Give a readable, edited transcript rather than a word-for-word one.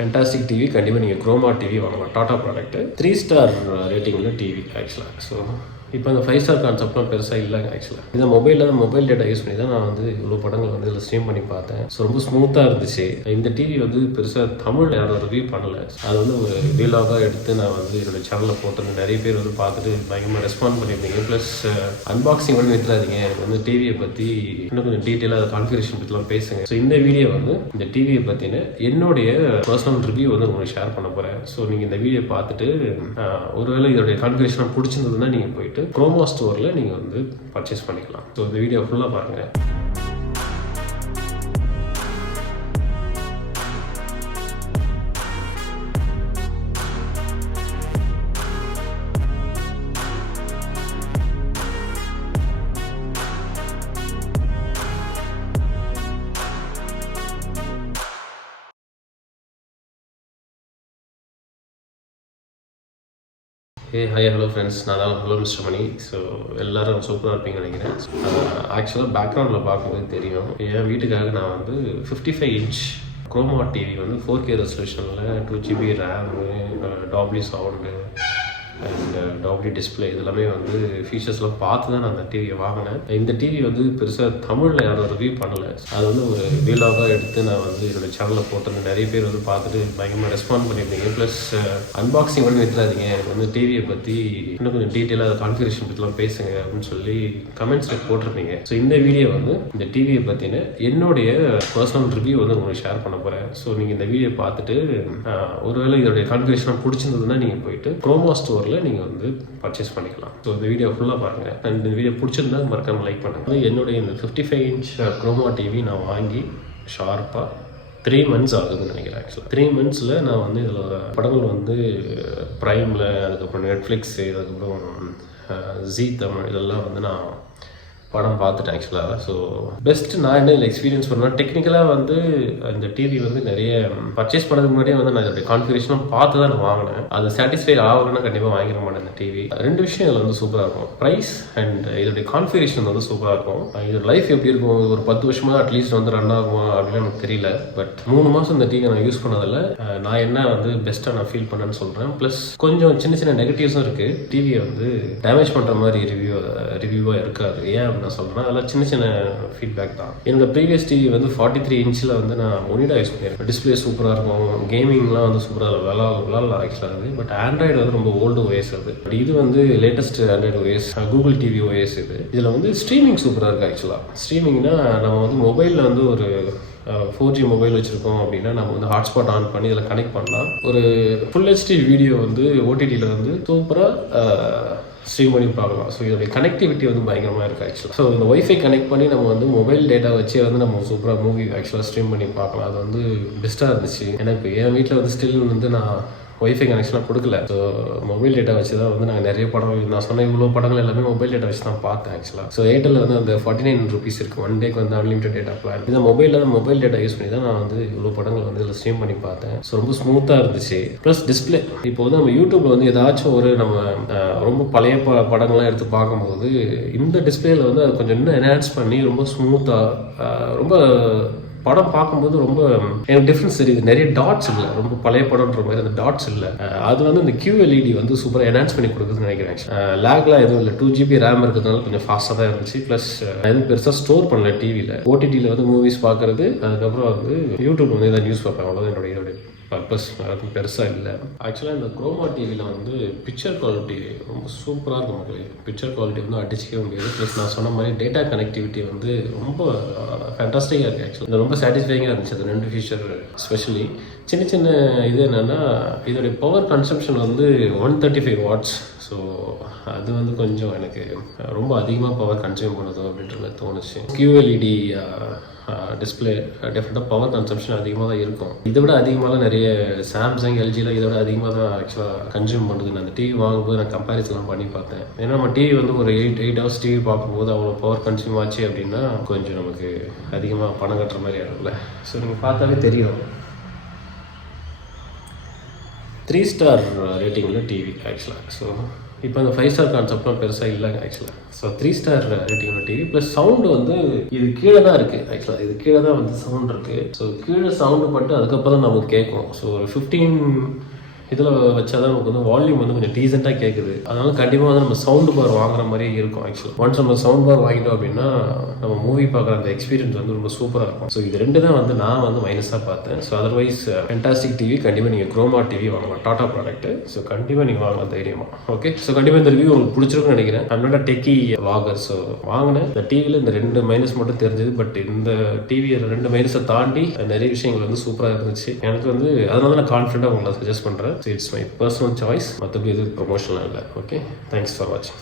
Fantastic TV கண்டிப்பாக நீங்கள் chroma TV வாங்கலாம். டாடா ப்ராடக்ட்டு 3 ஸ்டார் ரேட்டிங்கில் டிவி ஆக்சுவலாக. ஸோ இப்போ அந்த 5 ஸ்டார் கான்செப்ட்லாம் பெருசாக இல்லைங்க ஆக்சுவலாக. இந்த மொபைல் டேட்டா யூஸ் பண்ணி தான் நான் வந்து இவ்வளோ படங்கள் வந்து இதில் ஸ்ட்ரீம் பண்ணி பார்த்தேன். ஸோ ரொம்ப ஸ்மூத்தாக இருந்துச்சு. இந்த டிவி வந்து பெருசாக தமிழ் யாரும் ரிவ்யூ பண்ணலை. அது வந்து ஒரு வீலாகாக எடுத்து நான் வந்து என்னோடய சேனலில் போட்டிருந்தேன். நிறைய பேர் வந்து பார்த்துட்டு பயங்கரமாக ரெஸ்பாண்ட் பண்ணியிருந்தீங்க. ப்ளஸ் அன்பாக்சிங் கூட நிறுத்தாதீங்க, எனக்கு வந்து டிவியை பற்றி இன்னும் கொஞ்சம் டீட்டெயிலாக அதை கான்ஃபிகரேஷன் பற்றிலாம் பேசுங்க. ஸோ இந்த வீடியோ வந்து இந்த டிவியை பற்றின என்னுடைய பர்சனல் ரிவ்யூ வந்து உங்களுக்கு ஷேர் பண்ண போகிறேன். ஸோ நீங்கள் இந்த வீடியோ பார்த்துட்டு ஒருவேளை இதோடைய கான்ஃபிகரேஷன் பிடிச்சிருந்ததுன்னா நீங்கள் போயிட்டு குரோமா ஸ்டோரில் நீங்கள் வந்து பர்ச்சேஸ் பண்ணிக்கலாம். ஸோ இந்த வீடியோ ஃபுல்லாக பாருங்கள். ஹாய் ஹலோ ஃப்ரெண்ட்ஸ், நான் தான் ஹலோ மிஸ்டர் மணி. ஸோ எல்லோரும் சூப்பராக இருப்பீங்கன்னு நினைக்கிறேன். ஆக்சுவலாக பேக்ரவுண்டில் பார்க்கும்போது தெரியும், என் வீட்டுக்காக நான் வந்து 55 இன்ச் குரோமா டிவி வந்து 4K ரெசல்யூஷனில் 2 GB RAM, Topley sound and Topley display இதெல்லாமே வந்து ஃபீச்சர்ஸ்லாம் பார்த்து தான் நான் அந்த டிவியை வாங்கினேன். இந்த டிவி வந்து பெருசாக தமிழில் யாரும் ரிவ்யூ பண்ணலை. அது வந்து ஒரு வீலாகாக எடுத்து நான் வந்து என்னோடய சேனலில் போட்டிருந்தேன். நிறைய பேர் வந்து பார்த்துட்டு பயங்கரமாக ரெஸ்பாண்ட் பண்ணியிருந்தீங்க. ப்ளஸ் அன்பாக்சிங் கூட நிறுத்தாதீங்க, எனக்கு வந்து டிவியை பற்றி இன்னும் கொஞ்சம் டீட்டெயிலாக அதை கான்ஃபிகரேஷன் பற்றிலாம் பேசுங்க அப்படின்னு சொல்லி கமெண்ட்ஸில் போட்டிருப்பீங்க. ஸோ இந்த வீடியோ வந்து இந்த டிவியை பற்றின என்னுடைய பர்சனல் ரிவ்யூ வந்து உங்களுக்கு ஷேர் பண்ண போகிறேன். ஸோ நீங்கள் இந்த வீடியோ பார்த்துட்டு ஒருவேளை இதோடைய கான்ஃபிகரேஷன் பிடிச்சிருந்ததுன்னா நீங்கள் போயிட்டு குரோமா ஸ்டோரில் நீங்கள் வந்து பர்ச்சேஸ் பண்ணிக்கலாம். ஸோ இந்த வீடியோ ஃபுல்லாக பாருங்கள். அண்ட் இந்த வீடியோ பிடிச்சிருந்தா மறக்காம லைக் பண்ணுங்கள். என்னுடைய இந்த 55 இன்ச் குரோமா டிவி நான் வாங்கி ஷார்ப்பாக 3 months ஆகுதுன்னு நினைக்கிறேன். ஆக்சுவலாக 3 monthsல நான் வந்து இதில் படங்கள் வந்து ப்ரைமில், அதுக்கப்புறம் நெட்ஃப்ளிக்ஸு, அதுக்கப்புறம் ஜீ தமிழ் இதெல்லாம் வந்து நான் படம் பார்த்துட்டேன் ஆக்சுவலாக. ஸோ பெஸ்ட்டு நான் என்ன இதில் எக்ஸ்பீரியன்ஸ் பண்ணேன், டெக்னிக்கலாக வந்து இந்த டிவி வந்து நிறைய பர்ச்சேஸ் பண்ணதுக்கு முன்னாடியே வந்து நான் இதோடைய கான்ஃபிகரேஷனும் பார்த்து தான் நான் வாங்கினேன். அது சாட்டிஸ்ஃபை ஆகலைன்னா கண்டிப்பாக வாங்கிட மாட்டேன் இந்த டிவி. 2 விஷயம் இதில் வந்து சூப்பராக இருக்கும், ப்ரைஸ் அண்ட் இதோடைய கான்ஃபிகரேஷன் வந்து சூப்பராக இருக்கும். இதோட லைஃப் எப்படி இருக்கும், ஒரு 10 வருஷமாக அட்லீஸ்ட் வந்து ரன் ஆகுமா அப்படின்னு எனக்கு தெரியல. பட் 3 மாதம் இந்த டிவி நான் யூஸ் பண்ணதில் நான் என்ன வந்து பெஸ்ட்டாக நான் ஃபீல் பண்ணேன்னு சொல்கிறேன். ப்ளஸ் கொஞ்சம் சின்ன சின்ன நெகட்டிவ்ஸும் இருக்குது. டிவியை வந்து டேமேஜ் பண்ணுற மாதிரி ரிவ்யூவாக இருக்காது. ஏன் நான் சொல்கிறேன், அதெல்லாம் சின்ன சின்ன ஃபீட்பேக் தான். என்னோட ப்ரீவியஸ் டிவி வந்து 43 இன்ச்சில் வந்து நான் ஒனிடா யூஸ் பண்ணியிருக்கேன். டிஸ்பிளே சூப்பராக இருக்கும், கேமிங்லாம் வந்து சூப்பராக விளாட்லாம் ஆக்சுவலாக அது. பட் ஆண்ட்ராய்டு வந்து ரொம்ப ஓல்டு ஓஎஸ் அது. பட் இது வந்து latest Android OS, Google TV OS இது. இதில் வந்து ஸ்ட்ரீமிங் சூப்பராக இருக்குது ஆக்சுவலாக. ஸ்ட்ரீமிங்னா நம்ம வந்து மொபைலில் வந்து ஒரு 4G மொபைல் வச்சுருக்கோம் அப்படின்னா நம்ம வந்து ஹாட்ஸ்பாட் ஆன் பண்ணி இதில் கனெக்ட் பண்ணால் ஒரு ஃபுல் HD வீடியோ வந்து ஓடிடியில் வந்து சூப்பராக ஸ்ட்ரீம் பண்ணி பார்க்கலாம். ஸோ இதோடைய கனெக்டிவிட்டி வந்து பயங்கரமாக இருக்குது ஆக்சுவலாக. ஸோ இந்த ஒய்ஃபை கனெக்ட் பண்ணி நம்ம வந்து மொபைல் டேட்டா வச்சே வந்து நம்ம சூப்பராக மூவி ஆக்சுவலாக ஸ்ட்ரீம் பண்ணி பார்க்கலாம். அது வந்து பெஸ்ட்டாக இருந்துச்சு. எனக்கு என் வீட்டில் வந்து ஸ்டில் வந்து நான் ஒய்ஃபை கனெக்ஷனாக கொடுக்கல. ஸோ மொபைல் டேட்டா வச்சு தான் வந்து நாங்கள் நிறைய படம், நான் சொன்ன இவ்வளோ படங்கள் எல்லாமே மொபைல் டேட்டா வச்சு தான் பார்த்தேன் ஆக்சுவலாக. ஸோ ஏர்டெல்லில் வந்து அந்த 49 rupees இருக்குது, 1 டேக்கு வந்து அன்லிமிட்டட் டேட்டா பிளான். இந்த மொபைல் டேட்டா யூஸ் பண்ணி தான் நான் வந்து இவ்வளோ படங்கள் வந்து இதில் ஸ்ட்ரீம் பண்ணி பார்த்தேன். ஸோ ரொம்ப ஸ்மூத்தாக இருந்துச்சு. ப்ளஸ் டிஸ்பிளே, இப்போ வந்து நம்ம யூடியூப்பில் வந்து ஏதாச்சும் ஒரு நம்ம ரொம்ப பழைய படங்கள்லாம் எடுத்து பார்க்கும்போது இந்த டிஸ்பிளேயில் வந்து அது கொஞ்சம் இன்னும் என்ஹான்ஸ் பண்ணி ரொம்ப ஸ்மூத்தாக ரொம்ப படம் பார்க்கும்போது ரொம்ப எனக்கு டிஃப்ரென்ஸ் தெரியுது. நிறைய டாட்ஸ் இல்லை, ரொம்ப பழைய படம்ன்ற மாதிரி அந்த டாட்ஸ் இல்லை. அது வந்து இந்த QLED வந்து சூப்பராக என்ஹான்ஸ் பண்ணி கொடுக்குதுன்னு நினைக்கிறேன். லேக்லாம் எதுவும் இல்லை, 2 GB ரேம் இருக்கிறதுனால கொஞ்சம் ஃபாஸ்ட்டாக தான் இருந்துச்சு. ப்ளஸ் எதுவும் பெருசாக ஸ்டோர் பண்ணல டிவியில். OTTயில் வந்து மூவிஸ் பார்க்குறது, அதுக்கப்புறம் வந்து யூடியூப் வந்து எதாவது நியூஸ் பார்ப்பேன், அவ்வளோதான் என்னுடைய பர்பஸ். அதுவும் பெருசாக இல்லை ஆக்சுவலாக. இந்த குரோமா டிவியில் வந்து பிக்சர் குவாலிட்டி ரொம்ப சூப்பராக இருக்கும் மக்களே. பிக்சர் குவாலிட்டி வந்து அடிச்சிக்கவே முடியாது. ப்ளஸ் நான் சொன்ன மாதிரி டேட்டா கனெக்டிவிட்டி வந்து ரொம்ப ஃபேண்டாஸ்டிக்காக இருக்குது ஆக்சுவலாக. ரொம்ப சாட்டிஸ்ஃபைங்காக இருந்துச்சு அது 2 ஃபீச்சர். ஸ்பெஷலி சின்ன இது என்னென்னா இதோடைய பவர் கன்சம்ஷன் வந்து 135 watts. ஸோ அது வந்து கொஞ்சம் எனக்கு ரொம்ப அதிகமாக பவர் கன்சியூம் பண்ணுதோ அப்படின்ற மாதிரி தோணுச்சு. QLED டிஸ்பிளே டெஃபினட்டாக பவர் கன்சம்ஷன் அதிகமாக தான் இருக்கும். இதை விட அதிகமாக நிறைய சாம்சங், LGலாம் இதை விட அதிகமாக தான் ஆக்சுவலாக கன்சியூம் பண்ணுது. நான் அந்த டிவி வாங்கும்போது நான் கம்பேரிசன்லாம் பண்ணி பார்த்தேன். ஏன்னா நம்ம டிவி வந்து ஒரு 8 hours டிவி பார்க்கும்போது அவ்வளோ பவர் கன்சியூம் ஆச்சு அப்படின்னா கொஞ்சம் நமக்கு அதிகமாக பணம் கட்டுற மாதிரி ஆகும்ல. ஸோ நீங்கள் பார்த்தாலே தெரியும், 3 ஸ்டார் ரேட்டிங்கில் டிவி ஆக்சுவலாக. ஸோ இப்போ அந்த 5 ஸ்டார் கான்செப்ட்லாம் பெருசாக இல்லைங்க ஆக்சுவலாக. So 3 star rating TV plus sound வந்து இது கீழே தான் இருக்குது ஆக்சுவலாக. இது கீழே தான் வந்து சவுண்ட் இருக்குது. ஸோ கீழே சவுண்டு பட்டு அதுக்கப்புறம் தான் நமக்கு கேட்கும். ஸோ ஒரு 15 இதில் வச்சா தான் நமக்கு வந்து வால்யூம் வந்து கொஞ்சம் டீசெண்டாக கேட்குது. அதனால கண்டிப்பாக வந்து நம்ம சவுண்டு பார் வாங்குற மாதிரியே இருக்கும் ஆக்சுவலாக. ஒன்ஸ் நம்ம சவுண்ட் பார் வாங்கிட்டோம் அப்படின்னா நம்ம மூவி பார்க்குற அந்த எக்ஸ்பீரியன்ஸ் வந்து ரொம்ப சூப்பராக இருக்கும். ஸோ இது ரெண்டு தான் வந்து நான் வந்து மைனஸாக பார்த்தேன். ஸோ அதர்வைஸ் ஃபென்டாஸ்டிக் டிவி கண்டிப்பாக நீங்கள் குரோமா டிவி வாங்கலாம், டாடா ப்ராடக்ட்டு. ஸோ கண்டிப்பாக நீங்கள் வாங்கலாம் தைரியமாக. ஓகே, ஸோ கண்டிப்பாக இந்த ரிவ்யூ உங்களுக்கு பிடிச்சிருக்குன்னு நினைக்கிறேன். I'm not a techie vlogger. So வாங்கினேன் இந்த டிவியில் இந்த 2 மைனஸ் மட்டும் தெரிஞ்சது. பட் இந்த டிவியை 2 மைனஸை தாண்டி நிறைய விஷயங்கள் வந்து சூப்பராக இருந்துச்சு. எனக்கு வந்து அதனால நான் கான்ஃபிடென்ட்டாக உங்களை சஜஸ்ட் பண்ணுறேன். So it's my personal choice, மற்றபடி எதுவும் ப்ரொமோஷன்லாம் இல்லை. ஓகே, தேங்க்ஸ் ஃபார் வாட்சிங்.